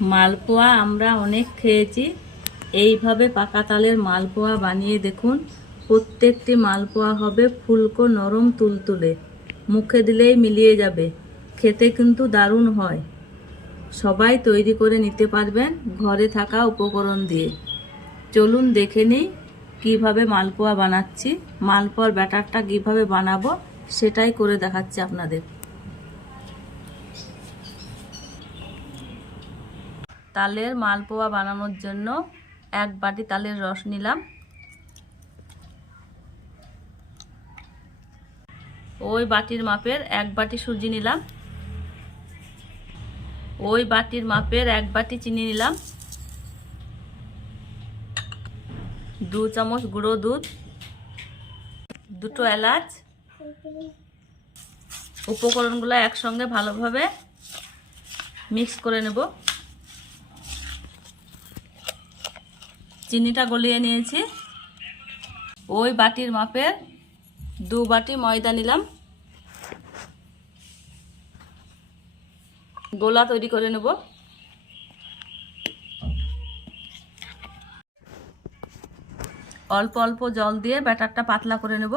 মালপোয়া আমরা অনেক খেয়েছি। এইভাবে পাকা তালের মালপোয়া বানিয়ে দেখুন। প্রত্যেকটি মালপোয়া হবে ফুলকো নরম তুলতুলে। মুখে দিলেই মিলিয়ে যাবে। খেতে কিন্তু দারুণ হয়। সবাই তৈরি করে নিতে পারবেন ঘরে থাকা উপকরণ দিয়ে। চলুন দেখে নিই কীভাবে মালপোয়া বানাচ্ছি। মালপোয়ার ব্যাটারটা কীভাবে বানাবো সেটাই করে দেখাচ্ছি আপনাদের। তালের মালপোয়া বানানোর জন্য এক বাটি তালের রস নিলাম। ওই বাটির মাপের এক বাটি সুজি নিলাম। ওই বাটির মাপের এক বাটি চিনি নিলাম। দু চামচ গুঁড়ো দুধ, দুটো এলাচ। উপকরণগুলো একসঙ্গে ভালোভাবে মিক্স করে নেব। চিনিটা গলিয়ে নিয়েছি। ওই বাটির মাপের দু বাটি ময়দা নিলাম। গোলা তৈরি করে নেব। অল্প অল্প জল দিয়ে ব্যাটারটা পাতলা করে নেব।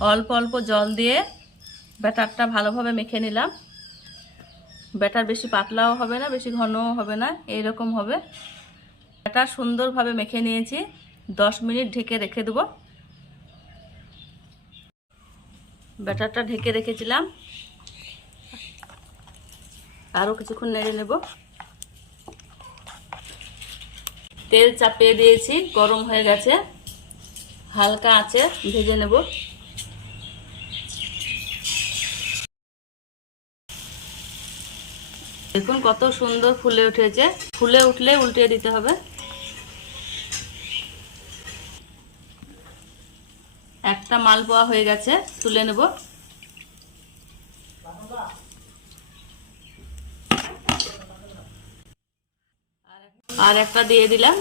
অল্প অল্প জল দিয়ে ব্যাটারটা ভালোভাবে মেখে নিলাম। ব্যাটার বেশি পাতলাও হবে না, বেশি ঘনও হবে না, এইরকম হবে। ব্যাটার সুন্দরভাবে মেখে নিয়েছি। দশ মিনিট ঢেকে রেখে দেবো। ব্যাটারটা ঢেকে রেখেছিলাম। আরও কিছুক্ষণ নেড়ে নেব। তেল চাপিয়ে দিয়েছি, গরম হয়ে গেছে। হালকা আছে ভেজে নেব। দেখুন কত সুন্দর ফুলে উঠেছে। ফুলে উঠলে উল্টে দিতে হবে। একটা মাল মালপোয়া হয়ে গেছে, তুলে নেব। আর একটা দিয়ে দিলাম।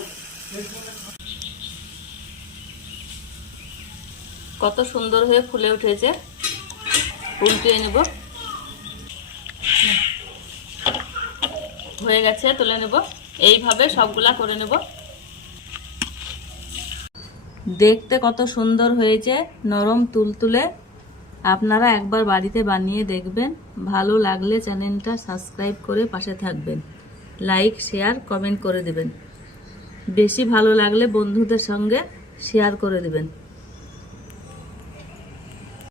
কত সুন্দর হয়ে ফুলে উঠেছে। উল্টিয়ে নেব। হয়ে গেছে, তুলে নেব। এইভাবে সবগুলা করে নেব। দেখতে কত সুন্দর হয়েছে, নরম তুলতুলে। আপনারা একবার বাড়িতে বানিয়ে দেখবেন। ভালো লাগলে চ্যানেলটা সাবস্ক্রাইব করে পাশে থাকবেন। লাইক, শেয়ার, কমেন্ট করে দেবেন। বেশি ভালো লাগলে বন্ধুদের সঙ্গে শেয়ার করে দেবেন।